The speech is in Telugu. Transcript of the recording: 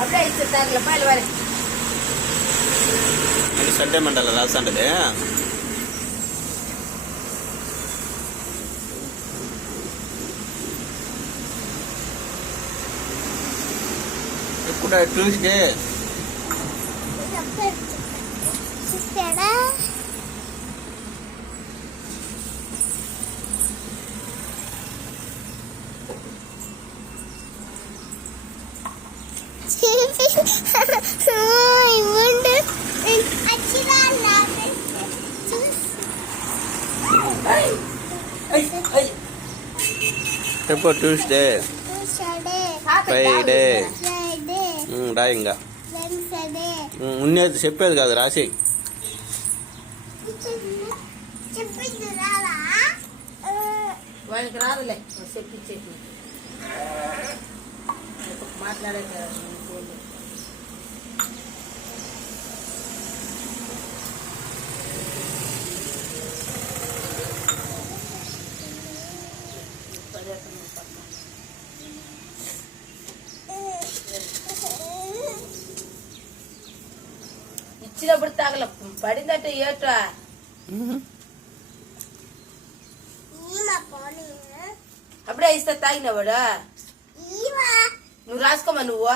అప్పుడే ఇస్తారు పైలు వారి అని సండే మండల రాసండదే ఇప్పుడు ట్యూస్డే చెప్పు ట్యూస్డే ఫ్రైడే రాయి ఇంకా ఉన్నది చెప్పేది కాదు రాసి వాళ్ళకి రాదులే చెప్పించేది మాట్లాడే ఇచ్చినప్పుడు తగల పడిందంటే ఏట్రా అప్పుడే ఇస్తా తాగినవాడు నువ్వు రాసుకోమా నువ్వు